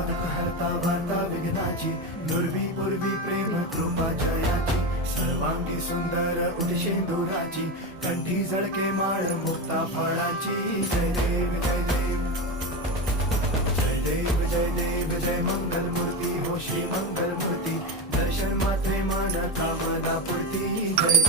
दुःख हरता वार्ता विघ्नाची, दुर्वी पूर्वी प्रेम कृपा जयाची, सर्वांगी सुंदर उदिशेंदुराची, कंठी झळके माळ मुक्ता फळाची. जय देव जय देव जय देव जय देव जय मंगल मूर्ती हो श्री मंगल मूर्ती, दर्शन मात्रे मन कामना पूर्ती. जय